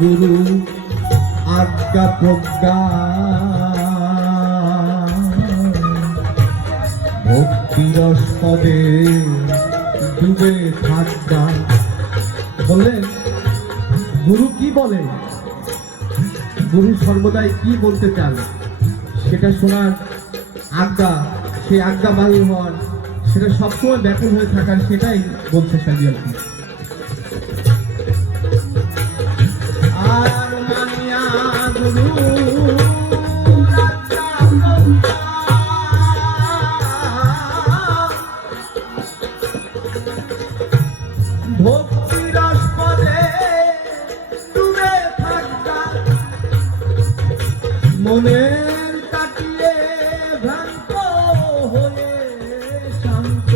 গুরু, আজ্ঞা প্রজ্ঞা। ডুবে গুরু কি বলে? গুরু সর্বদাই কি বলতে চান? সেটা শোনার আজ্ঞা, সেই আজ্ঞা বাণী হওয়ার, সেটা সবসময় ব্যাকুল হয়ে থাকার সেটাই বলতে চাই আর মনের কাটিয়ে ভ্রান্ত হয়ে শান্ত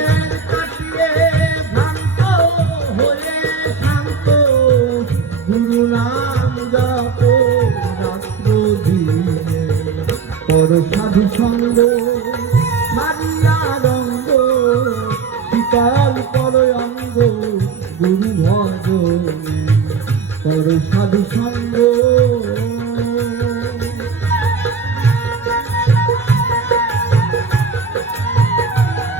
করে সাধু সঙ্গ মারিয়া রঙ্গ পিতার পর অঙ্গ গুরু ভজ সাধু সঙ্গ